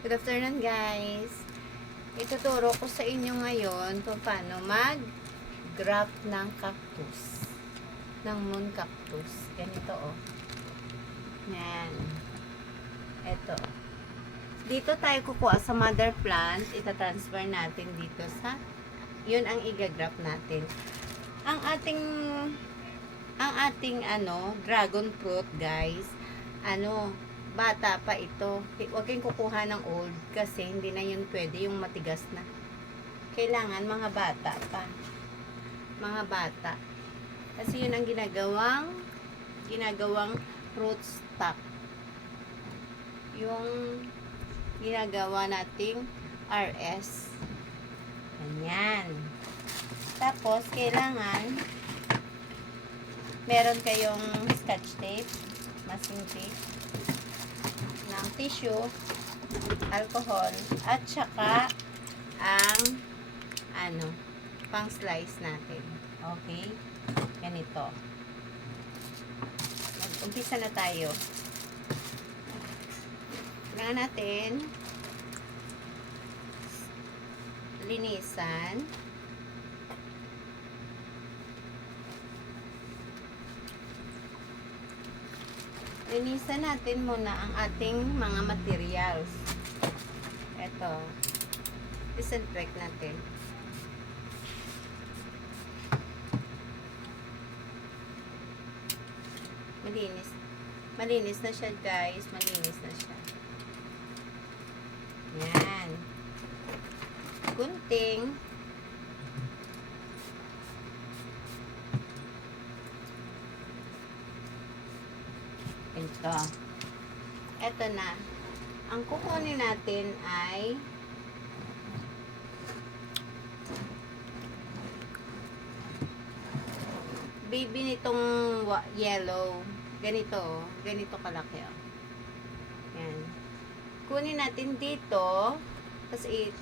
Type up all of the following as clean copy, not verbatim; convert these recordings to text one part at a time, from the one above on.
Good afternoon, guys. Ituturo ko sa inyo ngayon kung paano mag-graft ng cactus. Ng moon cactus. Ganito, oh. Yan. Ito. Dito tayo kukuha sa mother plant. Ita-transfer natin dito sa yun ang i-graft natin. Ang ating dragon fruit, guys, bata pa ito. Huwag kayong kukuha ng old kasi hindi na yun pwede, yung matigas na. Kailangan mga bata pa. Mga bata. Kasi yun ang ginagawang fruit stock. Yung ginagawa nating RS. Ganyan. Tapos, kailangan meron kayong scotch tape, masking tape, ng tissue, alcohol, at saka ang pang slice natin. Okay? Ganito. Mag-umpisa na tayo. Kailangan natin linisan. Linisan natin muna ang ating mga materials. Ito. Disinfect natin. Malinis. Malinis na siya, guys. Malinis na siya. Yan. Gunting. Ito na. Ang kukunin natin ay baby nitong yellow. Ganito. Ganito kalaki. Oh. Yan. Kunin natin dito. Kasi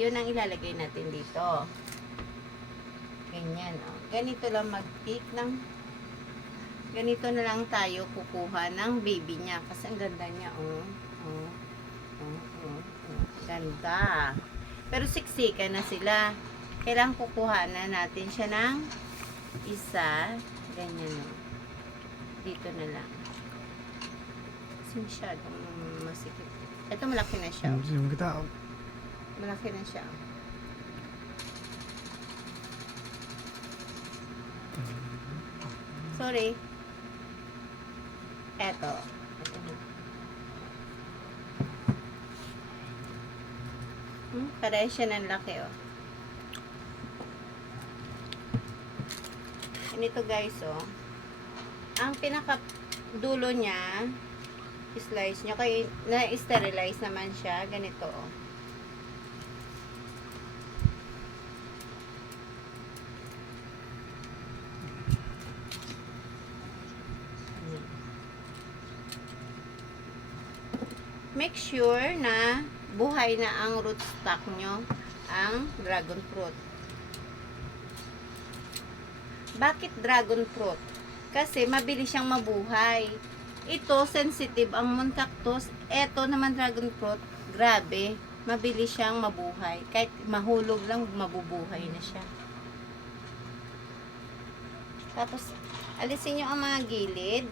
yun ang ilalagay natin dito. Ganyan. Oh. Ganito lang mag-pick ng ganito na lang tayo kukuha ng baby niya. Kasi ang ganda niya, oh. Ganda. Pero siksikan na sila. Kailangan kukuha na natin siya ng isa. Ganyan, oh. Dito na lang. Kasi masyadong masikip. Ito malaki na siya. Malaki na siya. Sorry. Ito na. Pareha siya ng laki, oh. Ganito, guys, oh. Ang pinaka dulo niya, slice niya. Kaya na-sterilize naman siya. Ganito, oh. Make sure na buhay na ang root stock nyo, ang dragon fruit. Bakit dragon fruit? Kasi mabilis siyang mabuhay. Ito, sensitive ang moon cactus. Ito naman dragon fruit, grabe, mabilis siyang mabuhay. Kahit mahulog lang, mabubuhay na siya. Tapos, alisin nyo ang mga gilid.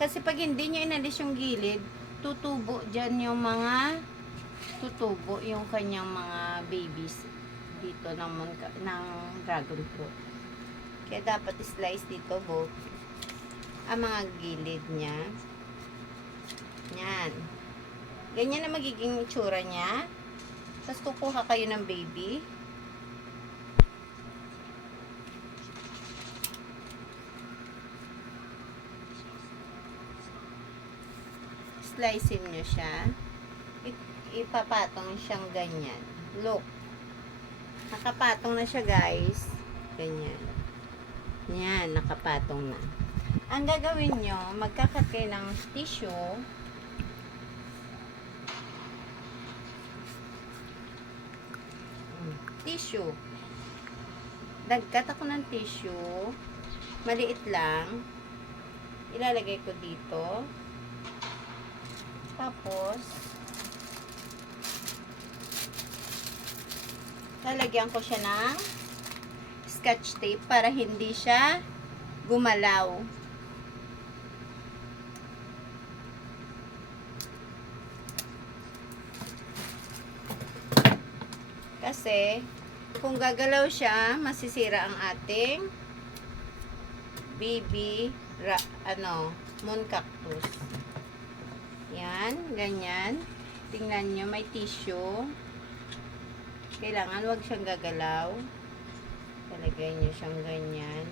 Kasi pag hindi nyo inalis yung gilid, tutubo dyan yung tutubo yung kanyang mga babies dito ng dragon fruit. Kaya dapat slice dito both ang mga gilid niya. Yan. Ganyan na magiging itsura niya. Tapos kukuha kayo ng baby. Slicein nyo siya. Ipapatong siyang ganyan. Look. Nakapatong na siya, guys. Ganyan. Yan, nakapatong na. Ang gagawin nyo, magkakat kayo ng tissue. Tissue. Nagkat ako ng tissue. Maliit lang. Ilalagay ko dito. Tapos, lalagyan ko siya ng scotch tape para hindi siya gumalaw. Kasi kung gagalaw siya, masisira ang ating baby moon cactus. Yan, ganyan. Tingnan nyo, may tissue. Kailangan wag siyang gagalaw. Talagay nyo siyang ganyan.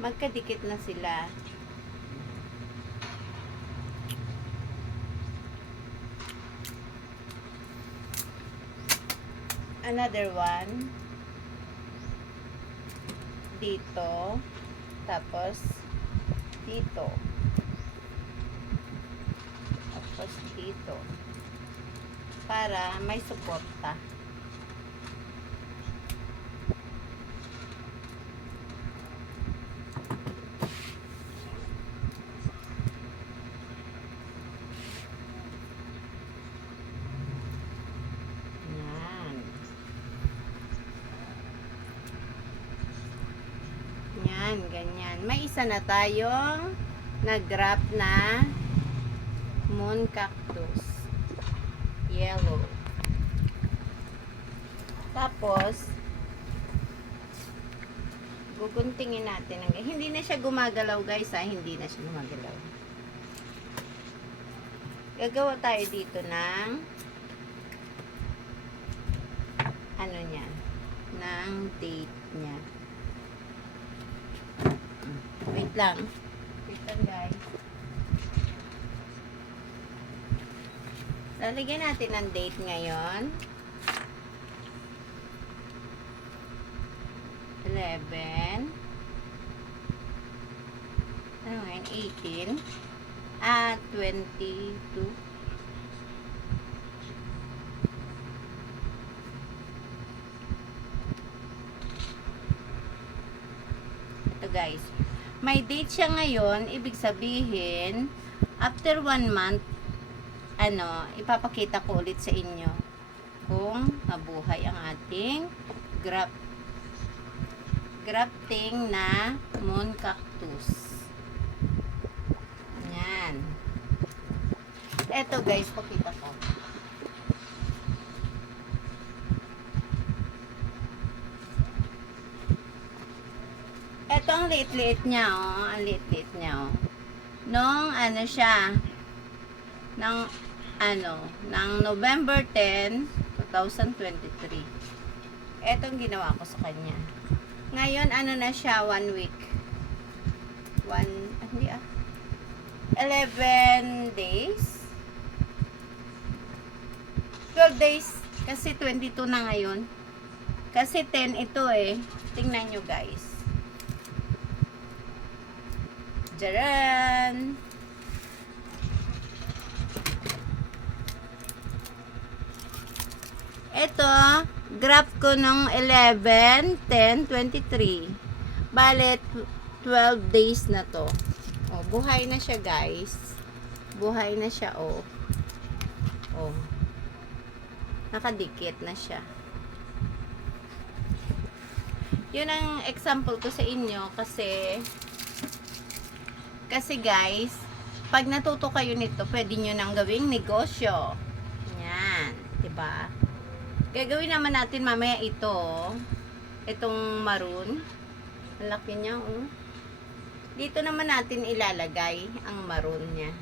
Magkadikit na sila. Another one. Dito. Tapos, dito. Tapos, dito. Para may suporta. Yan, ganyan. May isa na tayong nag-wrap na moon cactus. Yellow. Tapos, guguntingin natin. Hindi na siya gumagalaw, guys, ha? Hindi na siya gumagalaw. Gagawa tayo dito ng ano niya, ng date niya. Wait lang. Wait lang, guys. Lalagyan natin ng date ngayon. 11. Ano ngayon? 18. 22. Ito, guys. May date siya ngayon, ibig sabihin, after 1 month, ipapakita ko ulit sa inyo kung mabuhay ang ating grafting na moon cactus. Yan. Eto, guys, pakita ko. Ito ang liit-liit niya, oh. Ang liit-liit niya, oh. Nung, siya, ng November 10, 2023. Etong ginawa ko sa kanya. Ngayon, na siya, 1 week. 11 days. 12 days. Kasi 22 na ngayon. Kasi 10 ito, eh. Tingnan nyo, guys. Jaran! Ito, graph ko nung 11, 10, 23. Bale, 12 days na to. Oh, buhay na siya, guys. Buhay na siya, oh. Oh. Nakadikit na siya. Yun ang example ko sa inyo kasi guys, pag natuto kayo nito, pwede nyo nang gawing negosyo. Yan, 'di ba? Gagawin naman natin mamaya ito, itong maroon. Ang laki niya, oh. Dito naman natin ilalagay ang maroon niya.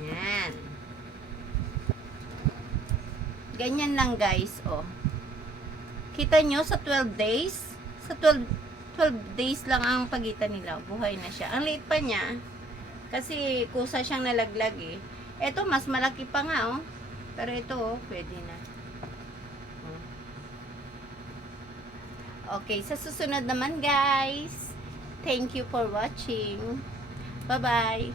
Yan. Ganyan lang, guys, oh. Kita nyo sa 12 days, sa 12 days lang ang pagitan nila. Buhay na siya. Ang liit pa niya. Kasi kusa siyang nalaglag, eh. Ito, mas malaki pa nga, oh. Pero ito, oh, pwede na. Okay, sa susunod naman, guys, Thank you for watching. Bye-bye.